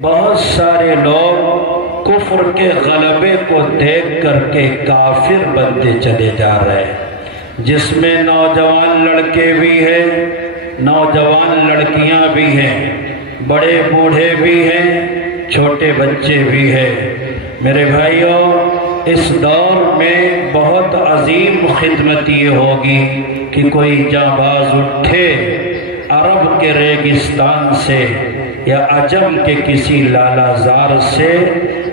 بہت سارے لوگ کفر کے غلبے کو دیکھ کر کے کافر بنتے چلے جا رہے ہیں، جس میں نوجوان لڑکے بھی ہیں، نوجوان لڑکیاں بھی ہیں، بڑے بوڑھے بھی ہیں، چھوٹے بچے بھی ہیں۔ میرے بھائیوں، اس دور میں بہت عظیم خدمت یہ ہوگی کہ کوئی جانباز اٹھے عرب کے ریگستان سے یا عجم کے کسی لالا زار سے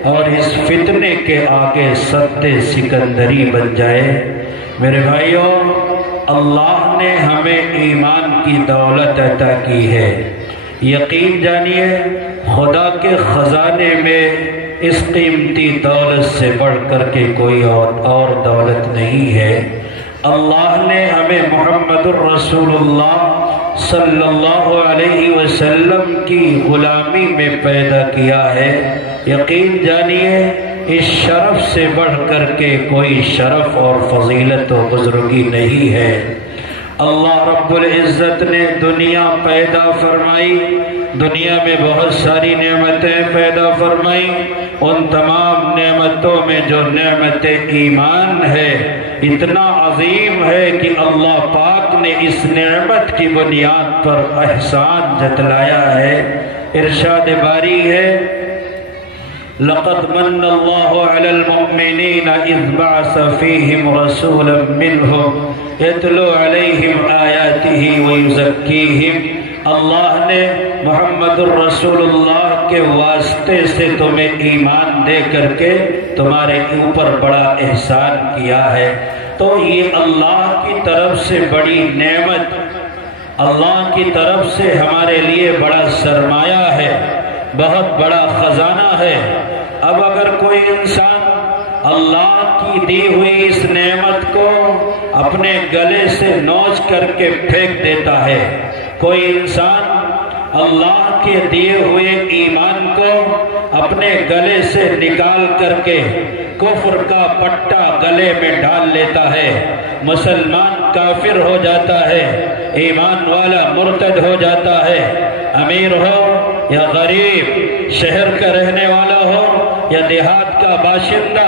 اور اس فتنے کے آگے سد سکندری بن جائے۔ میرے بھائیوں، اللہ نے ہمیں ایمان کی دولت عطا کی ہے۔ یقین جانیے، خدا کے خزانے میں اس قیمتی دولت سے بڑھ کر کے کوئی اور دولت نہیں ہے۔ اللہ نے ہمیں محمد الرسول اللہ صلی اللہ علیہ وسلم کی غلامی میں پیدا کیا ہے۔ یقین جانیے، اس شرف سے بڑھ کر کے کوئی شرف اور فضیلت و بزرگی نہیں ہے۔ اللہ رب العزت نے دنیا پیدا فرمائی، دنیا میں بہت ساری نعمتیں پیدا فرمائی، ان تمام نعمتوں میں جو نعمت ایمان ہے اتنا عظیم ہے کہ اللہ پاک نے اس نعمت کی بنیاد پر احسان جتلایا ہے۔ ارشاد باری ہے، لقد من اللہ علی المؤمنین اذ بعث فیہم رسولا منہم یتلو علیہم آیاتہ ویزکیہم۔ اللہ نے محمد الرسول اللہ کے واسطے سے تمہیں ایمان دے کر کے تمہارے اوپر بڑا احسان کیا ہے۔ تو یہ اللہ کی طرف سے بڑی نعمت، اللہ کی طرف سے ہمارے لیے بڑا سرمایہ ہے، بہت بڑا خزانہ ہے۔ اب اگر کوئی انسان اللہ کی دی ہوئی اس نعمت کو اپنے گلے سے نوچ کر کے پھینک دیتا ہے، کوئی انسان اللہ کے دیے ہوئے ایمان کو اپنے گلے سے نکال کر کے کفر کا پٹا گلے میں ڈال لیتا ہے، مسلمان کافر ہو جاتا ہے، ایمان والا مرتد ہو جاتا ہے۔ امیر ہو یا غریب، شہر کا رہنے والا ہو یا دیہات کا باشندہ،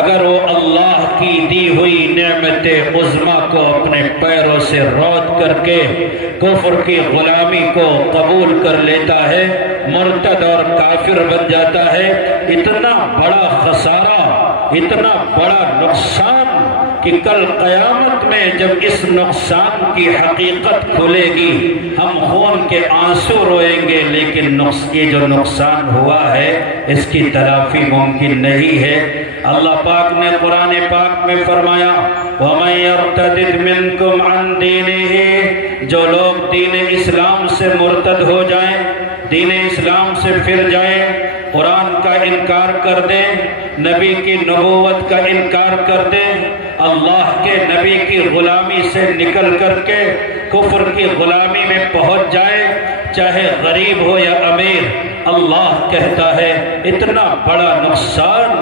اگر وہ اللہ کی دی ہوئی نعمت عظمیٰ کو اپنے پیروں سے رود کر کے کفر کی غلامی کو قبول کر لیتا ہے، مرتد اور کافر بن جاتا ہے، اتنا بڑا خسارہ، اتنا بڑا نقصان کہ کل قیامت میں جب اس نقصان کی حقیقت کھلے گی ہم خون کے آنسو روئیں گے، لیکن یہ جو نقصان ہوا ہے اس کی تلافی ممکن نہیں ہے۔ اللہ پاک نے قرآن پاک میں فرمایا، وَمَن يَرْتَدِدْ مِنْكُمْ عَنْ دِينِهِ، جو لوگ دین اسلام سے مرتد ہو جائیں، دین اسلام سے پھر جائیں، قرآن کا انکار کر دیں، نبی کی نبوت کا انکار کر دیں، اللہ کے نبی کی غلامی سے نکل کر کے کفر کی غلامی میں پہنچ جائے، چاہے غریب ہو یا امیر، اللہ کہتا ہے اتنا بڑا نقصان،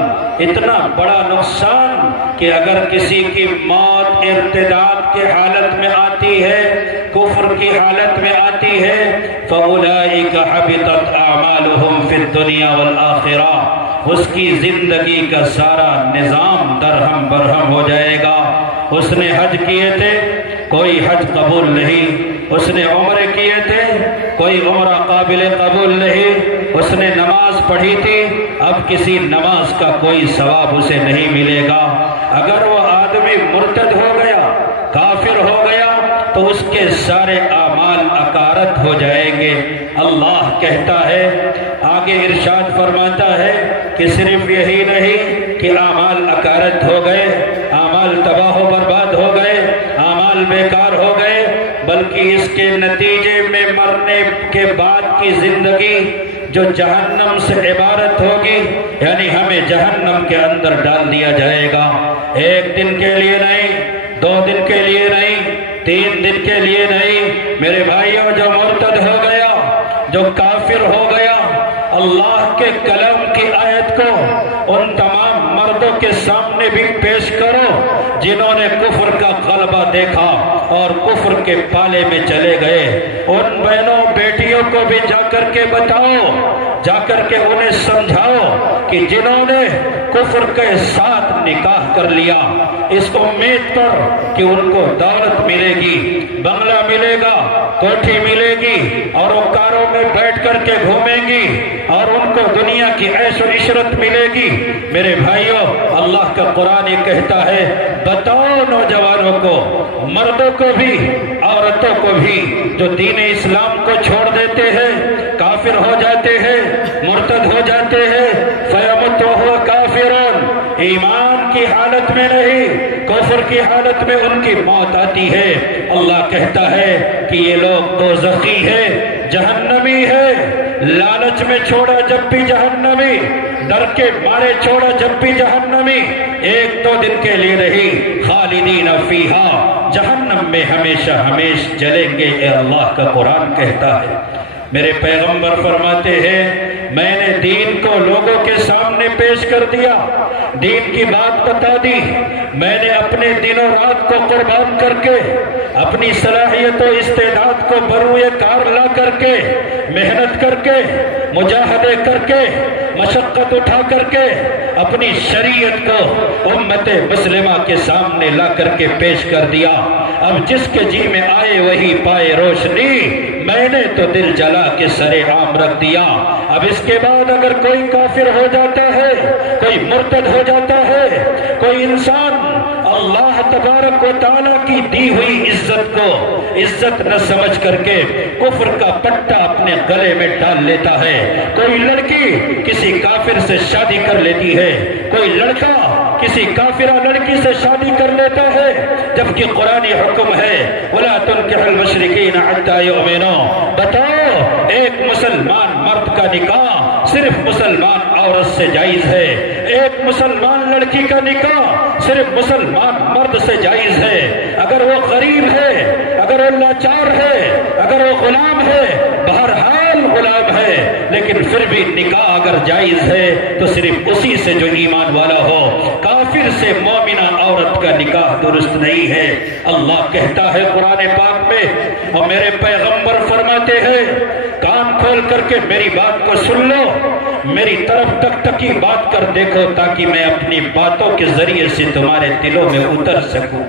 اتنا بڑا نقصان کہ اگر کسی کی موت ارتداد کی حالت میں آتی ہے، کفر کی حالت میں آتی ہے، فَأُولَئِكَ حَبِطَتْ أَعْمَالُهُمْ فِي الدُّنْيَا وَالْآخِرَةِ، اس کی زندگی کا سارا نظام درہم برہم ہو جائے گا۔ اس نے حج کیے تھے، کوئی حج قبول نہیں، اس نے عمرے کیے تھے، کوئی عمرہ قابل قبول نہیں، اس نے نماز پڑھی تھی، اب کسی نماز کا کوئی ثواب اسے نہیں ملے گا۔ اگر وہ آدمی مرتد ہو گیا، کافر ہو گیا، تو اس کے سارے اعمال اکارت ہو جائیں گے۔ اللہ کہتا ہے، آگے ارشاد فرماتا ہے کہ صرف یہی نہیں کہ اعمال اکارت ہو گئے، اعمال تباہ و برباد ہو گئے، اعمال بیکار ہو گئے، بلکہ اس کے نتیجے میں مرنے کے بعد کی زندگی جو جہنم سے عبارت ہوگی، یعنی ہمیں جہنم کے اندر ڈال دیا جائے گا، ایک دن کے لیے نہیں، 2 دن کے لیے نہیں، 3 دن کے لیے نہیں۔ میرے بھائیوں، جو مرتد ہو گیا، جو کافر ہو گیا، اللہ کے کلام کی آیت کو ان تمام مردوں کے سامنے بھی پیش کرو جنہوں نے کفر کا غلبہ دیکھا اور کفر کے پالے میں چلے گئے، ان بہنوں بیٹیوں کو بھی جا کر کے بتاؤ جا کر کے انہیں سمجھاؤ کہ جنہوں نے کفر کے ساتھ نکاح کر لیا اس امید پر کہ ان کو دولت ملے گی، بنگلہ ملے گا، کوٹھی ملے گی اور وہ کاروں میں بیٹھ کر کے گھومیں گی اور ان کو دنیا کی عیش و عشرت ملے گی، میرے بھائیوں اللہ کا قرآن یہ کہتا ہے بتاؤ نوجوانوں کو، مردوں کو بھی عورتوں کو بھی جو دین اسلام کو چھوڑ دیتے ہیں، کافر ہو جاتے ہیں، مرتد ہو جاتے ہیں، فیمت وہو کافرون، ایمان کی حالت میں نہیں کفر کی حالت میں ان کی موت آتی ہے، اللہ کہتا ہے کہ یہ لوگ دوزخی ہے، جہنمی ہے، لالچ میں چھوڑا جب بھی جہنمی، ڈر کے مارے چھوڑا جب بھی جہنمی، ایک دو دن کے لیے نہیں، خالدین فیہا، جہنم میں ہمیشہ ہمیشہ جلیں گے، اے اللہ کا قرآن کہتا ہے۔ میرے پیغمبر فرماتے ہیں میں نے دین کو لوگوں کے سامنے پیش کر دیا، دین کی بات بتا دی، میں نے اپنے دن و رات کو قربان کر کے، اپنی صلاحیت و استعداد کو بروئے کار لا کر کے، محنت کر کے، مجاہدے کر کے، مشقت اٹھا کر کے اپنی شریعت کو امت مسلمہ کے سامنے لا کر کے پیش کر دیا، اب جس کے جی میں آئے وہی پائے روشنی، میں نے تو دل جلا کے سرے عام رکھ دیا، اب اس کے بعد اگر کوئی کافر ہو جاتا ہے، کوئی مرتد ہو جاتا ہے، کوئی انسان اللہ تبارک و تعالیٰ کی دی ہوئی عزت کو عزت نہ سمجھ کر کے کفر کا پٹا اپنے گلے میں ڈال لیتا ہے، کوئی لڑکی کسی کافر سے شادی کر لیتی ہے، کوئی لڑکا کسی کافرہ لڑکی سے شادی کر لیتا ہے، جبکہ قرآنی حکم ہے وَلَا تُنْكِحُ الْمُشْرِكِينَ حَتَّىٰ يُؤْمِنُوا، بتاؤ ایک مسلمان مرد کا نکاح صرف مسلمان عورت سے جائز ہے، ایک مسلمان لڑکی کا نکاح صرف مسلمان مرد سے جائز ہے، اگر وہ غریب ہے، اگر وہ لاچار ہے، اگر وہ غلام ہے، بہرحال غلام ہے، لیکن پھر بھی نکاح اگر جائز ہے تو صرف اسی سے جو ایمان والا ہو، کافر سے مومنہ عورت کا نکاح درست نہیں ہے، اللہ کہتا ہے قرآن پاک میں، اور میرے پیغمبر فرماتے ہیں کان کھول کر کے میری بات کو سن لو، میری طرف تک تکی بات کر دیکھو تاکہ میں اپنی باتوں کے ذریعے سے تمہارے دلوں میں اتر سکوں۔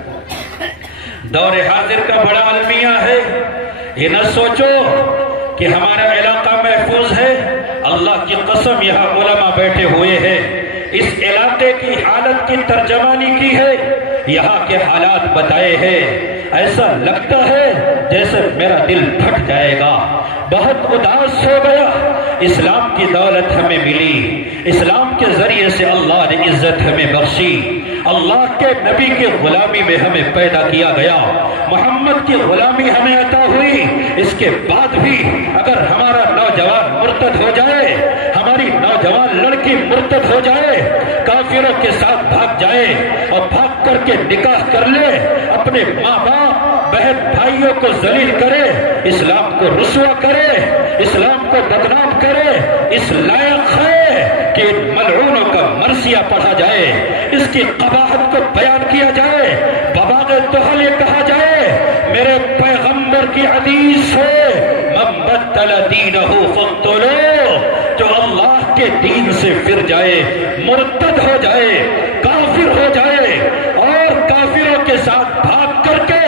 دور حاضر کا بڑا المیہ ہے، یہ نہ سوچو کہ ہمارا علاقہ محفوظ ہے، اللہ کی قسم یہاں علماء بیٹھے ہوئے ہیں، اس علاقے کی حالت کی ترجمانی کی ہے، یہاں کے حالات بتائے ہیں، ایسا لگتا ہے جیسے میرا دل پھٹ جائے گا، بہت اداس ہو گیا، اسلام کی دولت ہمیں ملی، اسلام کے ذریعے سے اللہ نے عزت ہمیں بخشی، اللہ کے نبی کی غلامی میں ہمیں پیدا کیا گیا، محمد کی غلامی ہمیں عطا ہوئی، اس کے بعد بھی اگر ہمارا نوجوان مرتد ہو جائے، ہماری نوجوان لڑکی مرتد ہو جائے، کافروں کے ساتھ بھاگ جائے اور بھاگ کر کے نکاح کر لے، اپنے ماں باپ بہن بھائیوں کو ذلیل کرے، اسلام کو رسوا کرے، اسلام کو بدنام کرے، اس لائق ہے کہ ان ملعونوں کا مرثیہ پڑھا جائے، اس کی قباحت کو بیان کیا جائے، بباغ دہل یہ کہا جائے، میرے پیغمبر کی حدیث ہے من بدل دینہ فاقتلوہ، جو اللہ کے دین سے پھر جائے، مرتد ہو جائے، کافر ہو جائے اور کافروں کے ساتھ بھاگ کر کے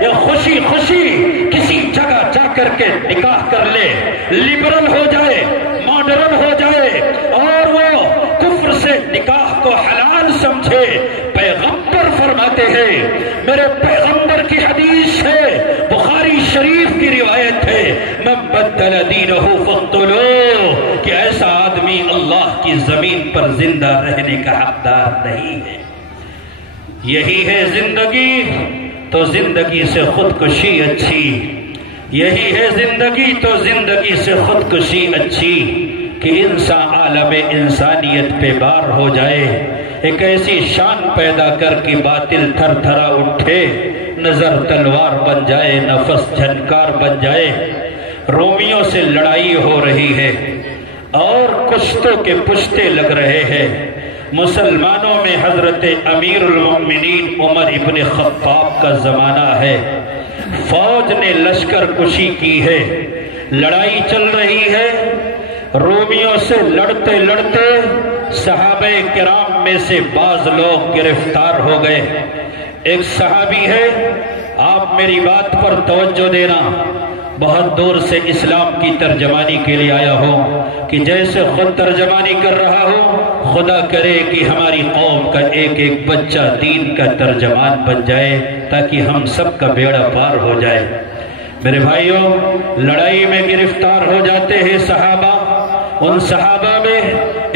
یا خوشی خوشی کسی جگہ جا کر کے نکاح کر لے، لبرل ہو جائے، ماڈرن ہو جائے اور وہ کفر سے نکاح کو حلال سمجھے، پیغمبر فرماتے ہیں، میرے پیغمبر کی حدیث ہے، بخاری شریف کی روایت ہے، من بدل دینہ فاقتلوہ، کہ ایسا آدمی اللہ کی زمین پر زندہ رہنے کا حقدار نہیں ہے۔ یہی ہے زندگی تو زندگی سے خودکشی اچھی، یہی ہے زندگی تو زندگی سے خودکشی اچھی، کہ انسان عالم انسانیت پہ بار ہو جائے، ایک ایسی شان پیدا کر کے باطل تھر تھرا اٹھے، نظر تلوار بن جائے، نفس جھنکار بن جائے۔ رومیوں سے لڑائی ہو رہی ہے اور کشتوں کے پشتے لگ رہے ہیں، مسلمانوں میں حضرت امیر المؤمنین عمر ابن خطاب کا زمانہ ہے، فوج نے لشکر کشی کی ہے، لڑائی چل رہی ہے، رومیوں سے لڑتے لڑتے صحابہ کرام میں سے بعض لوگ گرفتار ہو گئے۔ ایک صحابی ہے، آپ میری بات پر توجہ دینا، بہت دور سے اسلام کی ترجمانی کے لیے آیا ہو کہ جیسے خود ترجمانی کر رہا ہو، خدا کرے کہ ہماری قوم کا ایک ایک بچہ دین کا ترجمان بن جائے تاکہ ہم سب کا بیڑا پار ہو جائے۔ میرے بھائیوں، لڑائی میں گرفتار ہو جاتے ہیں صحابہ۔ ان صحابہ میں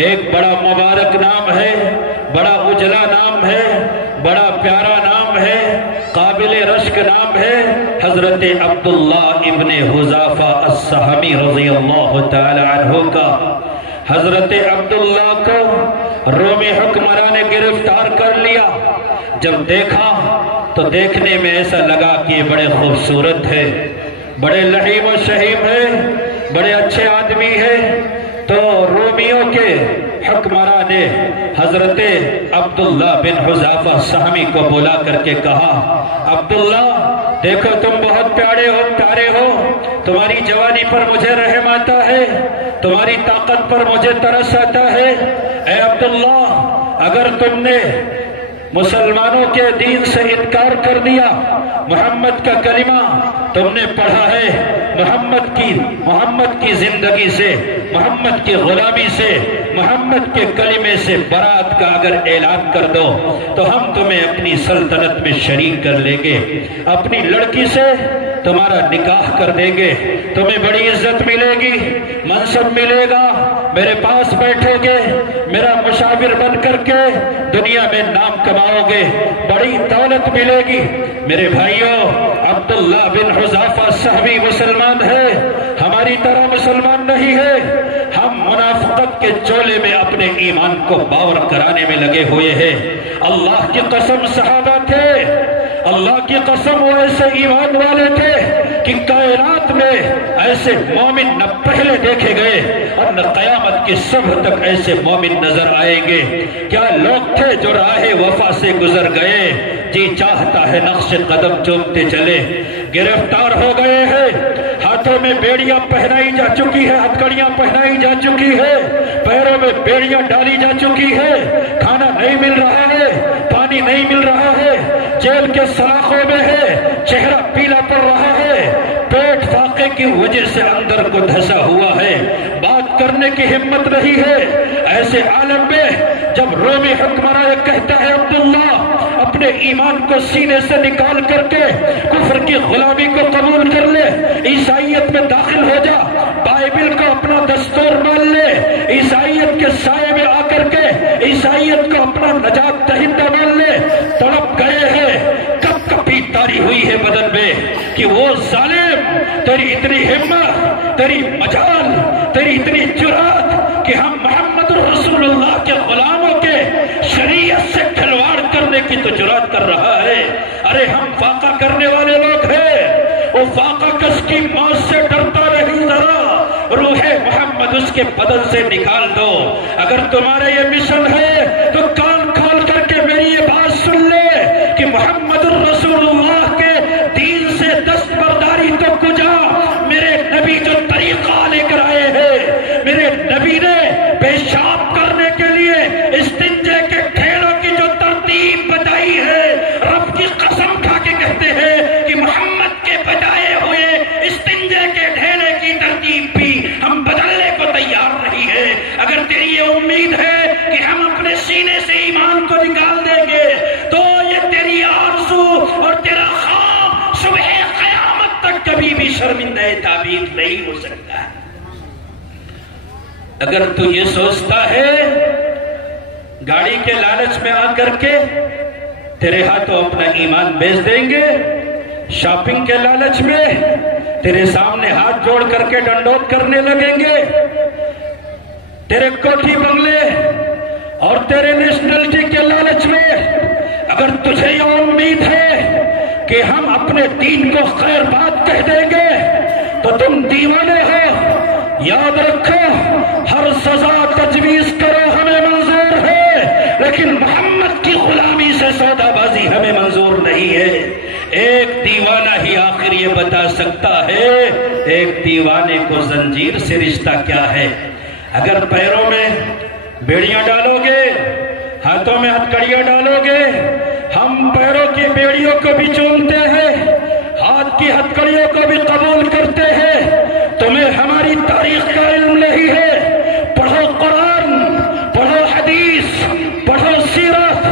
ایک بڑا مبارک نام ہے، بڑا اجلا نام ہے، بڑا پیارا نام ہے، قابل رشک نام ہے، حضرت عبداللہ ابن حذافہ السہمی رضی اللہ تعالی عنہ کا۔ حضرت عبداللہ کو رومی حکمراں نے گرفتار کر لیا۔ جب دیکھا تو دیکھنے میں ایسا لگا کہ یہ بڑے خوبصورت ہے، بڑے لحیم و شہیم ہے، بڑے اچھے آدمی ہے، تو رومیوں کے حکمراں نے حضرت عبداللہ بن حذافہ سہمی کو بلا کر کے کہا، عبداللہ دیکھو تم بہت پیارے ہو، تمہاری جوانی پر مجھے رحم آتا ہے، تمہاری طاقت پر مجھے ترس آتا ہے۔ اے عبداللہ، اگر تم نے مسلمانوں کے دین سے انکار کر دیا، محمد کا کلمہ تم نے پڑھا ہے، محمد کی زندگی سے، محمد کی غلامی سے، محمد کے کلمے سے برات کا اگر اعلان کر دو تو ہم تمہیں اپنی سلطنت میں شریک کر لیں گے، اپنی لڑکی سے تمہارا نکاح کر دیں گے، تمہیں بڑی عزت ملے گی، منصب ملے گا، میرے پاس بیٹھو گے، میرا مشاور بن کر کے دنیا میں نام کماؤ گے، بڑی دولت ملے گی۔ میرے بھائیوں، عبداللہ بن حذافہ سہمی مسلمان ہے، ہماری طرح مسلمان نہیں ہے۔ ہم منافقت کے چولے میں اپنے ایمان کو باور کرانے میں لگے ہوئے ہیں۔ اللہ کی قسم صحابہ تھے، اللہ کی قسم وہ ایسے ایمان والے تھے کہ کائنات میں ایسے مومن نہ پہلے دیکھے گئے اور نہ قیامت کی صبح تک ایسے مومن نظر آئیں گے۔ کیا لوگ تھے جو راہ وفا سے گزر گئے، جی چاہتا ہے نقش قدم چومتے چلے۔ گرفتار ہو گئے ہیں، ہاتھوں میں بیڑیاں پہنائی جا چکی ہے، ہتھکڑیاں پہنائی جا چکی ہے، پیروں میں بیڑیاں ڈالی جا چکی ہے، کھانا نہیں مل رہا ہے، پانی نہیں مل رہا ہے، جیل کے سلاخوں میں ہے، چہرہ پیلا پڑ رہا ہے، پیٹ فاقے کی وجہ سے اندر کو دھسا ہوا ہے، بات کرنے کی ہمت نہیں ہے۔ ایسے عالم میں جب رومی حکمراں کہتا ہے عبداللہ اپنے ایمان کو سینے سے نکال کر کے کفر کی غلامی کو قبول کر لے، عیسائیت میں داخل ہو جا، بائبل کو اپنا دستور مان لے، عیسائیت کے سائے میں آ کر کے عیسائیت کو اپنا نجات دہندہ مان لے، تڑپ گئے ہیں۔ کب کبھی تاری ہوئی ہے بدن میں کہ وہ ظالم، تیری اتنی ہمت، تیری مجال، تیری اتنی جرات کہ ہم محمد رسول اللہ کے غلاموں کے شریعت سے کھلواڑ کرنے کی تو جرات کر رہا ہے۔ ارے ہم فاقہ کرنے والے لوگ ہیں، وہ فاقہ کس کی موت سے ڈرتا نہیں، ذرا روح محمد اس کے بدن سے نکال دو۔ اگر تمہارا یہ مشن ہے تو کان کھول کر کے میری یہ بات سن لے کہ محمد رسول اللہ کے دین سے دستبرداری تو کجا، میرے نبی جو طریقہ لے کر آئے ہیں، میرے نبی نے پیشاب کرنے کے لیے استنجے کے ٹھیلوں کی جو ترتیب بتائی ہے، رب کی قسم کھا کے کہتے ہیں کہ محمد کے بتائے ہوئے استنجے کے ڈھیلے کی ترتیب بھی ہم بدلنے کو تیار نہیں ہے۔ اگر تیری یہ امید ہے کہ ہم اپنے سینے سے ایمان کو نکال دیں گے تو یہ تیری آرزو اور تیرا خواب صبح قیامت تک کبھی بھی شرمندہ تعبیر نہیں ہو سکتا۔ اگر تو یہ سوچتا ہے گاڑی کے لالچ میں آ کر کے تیرے ہاتھوں اپنا ایمان بیچ دیں گے، شاپنگ کے لالچ میں تیرے سامنے ہاتھ جوڑ کر کے ڈنڈوت کرنے لگیں گے، تیرے کوٹھی بنگلے اور تیرے نیشنلٹی کے لالچ میں اگر تجھے یہ امید ہے کہ ہم اپنے دین کو خیر بات کہہ دیں گے تو تم دیوانے ہو۔ یاد رکھو، ہر سزا تجویز کرو ہمیں منظور ہے، لیکن محمد کی غلامی سے سودا بازی ہمیں منظور نہیں ہے۔ ایک دیوانہ ہی آخر یہ بتا سکتا ہے ایک دیوانے کو زنجیر سے رشتہ کیا ہے۔ اگر پیروں میں بیڑیاں ڈالو گے، ہاتھوں میں ہتھکڑیاں ڈالو گے، ہم پیروں کی بیڑیوں کو بھی چومتے ہیں، ہاتھ کی ہتھکڑیوں کو بھی قبول کرتے ہیں۔ تمہیں ہماری تاریخ کا علم نہیں ہے؟ پڑھو قرآن، پڑھو حدیث، پڑھو سیرت،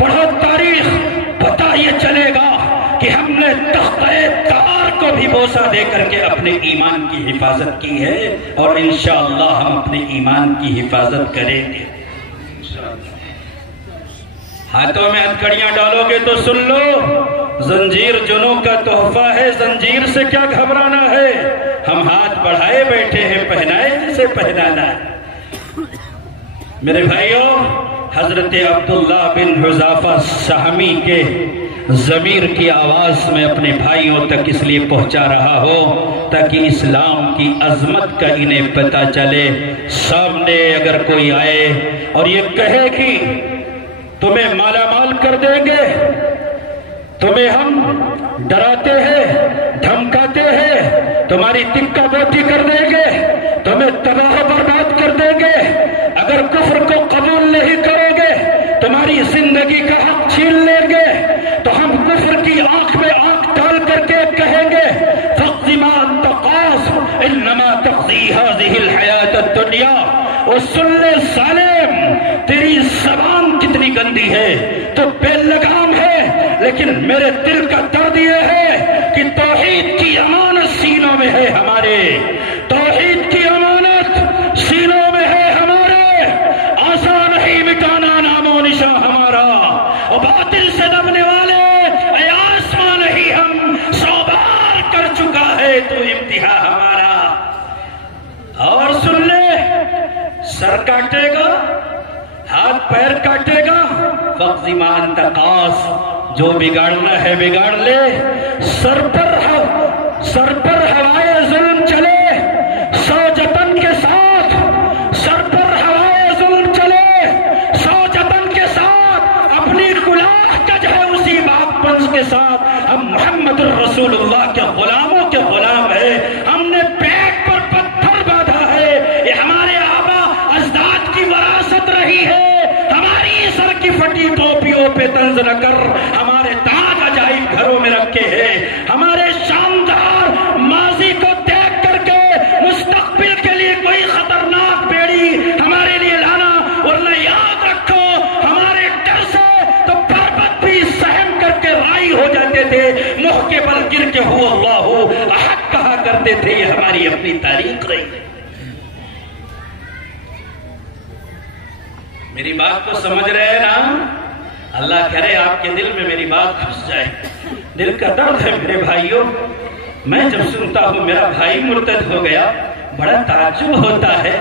پڑھو تاریخ، پتہ یہ چلے گا کہ ہم نے تختہ تار کو بھی بوسہ دے کر کے اپنے ایمان کی حفاظت کی ہے، اور انشاءاللہ ہم اپنے ایمان کی حفاظت کریں گے۔ ہاتھوں میں ہتھکڑیاں ڈالو گے تو سن لو، زنجیر جنوں کا تحفہ ہے، زنجیر سے کیا گھبرانا ہے؟ ہم ہاتھ بڑھائے بیٹھے ہیں، پہنائے جسے پہنانا ہے۔ میرے بھائیوں، حضرت عبداللہ بن حذافہ سہمی کے ضمیر کی آواز میں اپنے بھائیوں تک اس لیے پہنچا رہا ہو تاکہ اسلام کی عظمت کا انہیں پتہ چلے۔ سامنے اگر کوئی آئے اور یہ کہے کہ تمہیں مالا مال کر دیں گے، تمہیں ہم ڈراتے ہیں، دھمکاتے ہیں، تمہاری تکہ بوٹی کر دیں گے، تمہیں تباہ برباد کر دیں گے، اگر کفر کو قبول نہیں کرو گے تمہاری زندگی کا حق چھین لیں گے، تو ہم کفر کی آنکھ میں آنکھ ڈال کر کے کہیں گے فَاقْضِ مَا أَنْتَ قَاضٍ إِنَّمَا تَقْضِي هَذِهِ الْحَيَاةَ الدُّنْيَا۔ اور سن لے ظالم، تیری زبان کتنی گندی ہے، تو بے لگام ہے، لیکن میرے دل کا درد یہ ہے کہ توحید کی امانت سینوں میں ہے ہمارے، توحید کی امانت سینوں میں ہے ہمارے، آسان نہیں مٹانا نام و نشان ہمارا، اور باطل سے دبنے والے اے آسمان نہیں ہم 100 بار کر چکا ہے تو امتحان ہمارا۔ اور سن لے، سر کاٹے گا، ہاتھ پیر کاٹے گا، فَاقْضِ مَا أَنْتَ قَاضٍ، جو بگاڑنا ہے بگاڑ لے، سر پر ہوائے ظلم چلے 100 جتن کے ساتھ، سر پر ہوائے ظلم چلے 100 جتن کے ساتھ، اپنی کلاه کج ہے اسی باپ پنج کے ساتھ، ہم محمد الرسول اللہ کے غلاموں کے غلام ہیں، ہم نے پیٹ پر پتھر باندھا ہے، یہ ہمارے آبا اجداد کی وراثت رہی ہے، ہماری سر کی پھٹی ٹوپیوں پہ طنز نہ کر، ہمارے تاج عجائب گھروں میں رکھے ہیں، ہمارے شاندار ماضی کو دیکھ کر کے مستقبل کے لیے کوئی خطرناک بیڑی ہمارے لیے لانا، ورنہ یاد رکھو ہمارے ڈر سے تو پربت بھی سہم کر کے رائی ہو جاتے تھے، منہ کے بل گر کے ہو اللہ احد کہا کرتے تھے، یہ ہماری اپنی تاریخ رہی۔ میری بات کو سمجھ رہے ہیں نا؟ اللہ کرے آپ کے دل میں میری بات گھس جائے، دل کا درد ہے میرے بھائیوں۔ میں جب سنتا ہوں میرا بھائی مرتد ہو گیا بڑا تعجب ہوتا ہے۔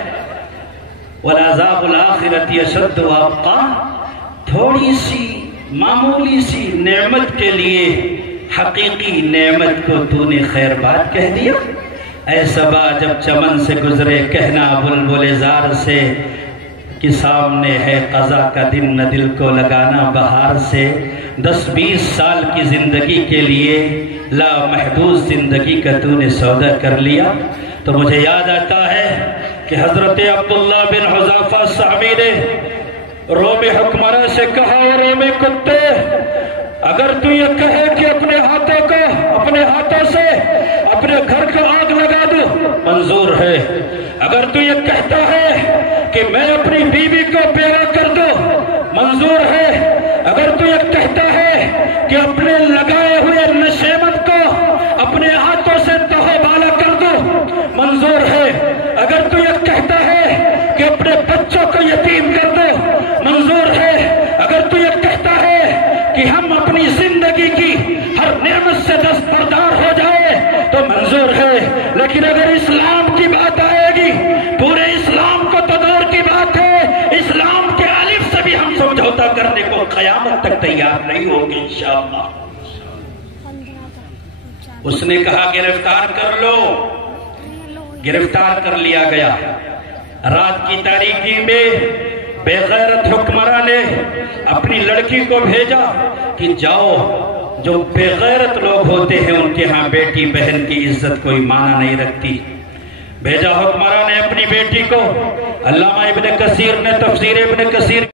وَالْعَذَابُ الْآخِرَةِ أَشَدُّ وَأَبْقَىٰ، تھوڑی سی معمولی سی نعمت کے لیے حقیقی نعمت کو تو نے خیر بات کہہ دیا۔ اے صبا جب چمن سے گزرے کہنا بلبل زار سے کہ سامنے ہے قضا کا دن، نہ دل کو لگانا بہار سے۔ 10-20 سال کی زندگی کے لیے لامحدود زندگی کا تو نے سودا کر لیا۔ تو مجھے یاد آتا ہے کہ حضرت عبداللہ بن حذافہ سہمی نے روم حکمراں سے کہا، روم کتے، اگر تو یہ کہے کہ اپنے ہاتھوں سے اپنے گھر کو آگ لگا دو منظور ہے، اگر تو یہ کہتا ہے کہ میں اپنی بیوی کو بیوہ کر دو منظور ہے، اگر تو یہ کہتا ہے کہ اپنے لگائے ہوئے نشیمت کو اپنے ہاتھوں سے تہو بالا کر دو منظور ہے، اگر تو یہ کہتا ہے کہ اپنے بچوں کو یتیم کر دو منظور ہے، اگر تو یہ کہتا ہے کہ ہم اپنی زندگی کی ہر نعمت سے دستبردار ہو جائے تو منظور ہے، لیکن اگر اسلام کی بات آئے گی، پورے اسلام کو تو دور کی بات ہے، اسلام کے الف سے بھی ہم سمجھوتا کرنے کو قیامت تک تیار نہیں ہوگے انشاءاللہ۔ اس نے کہا گرفتار کر لو، گرفتار کر لیا گیا۔ رات کی تاریکی میں بے غیرت حکمراں نے اپنی لڑکی کو بھیجا کہ جاؤ، جو بے غیرت لوگ ہوتے ہیں ان کے ہاں بیٹی بہن کی عزت کوئی معنی نہیں رکھتی۔ بھیجا حکمراں نے اپنی بیٹی کو، علامہ ابن کثیر نے تفسیر ابن کثیر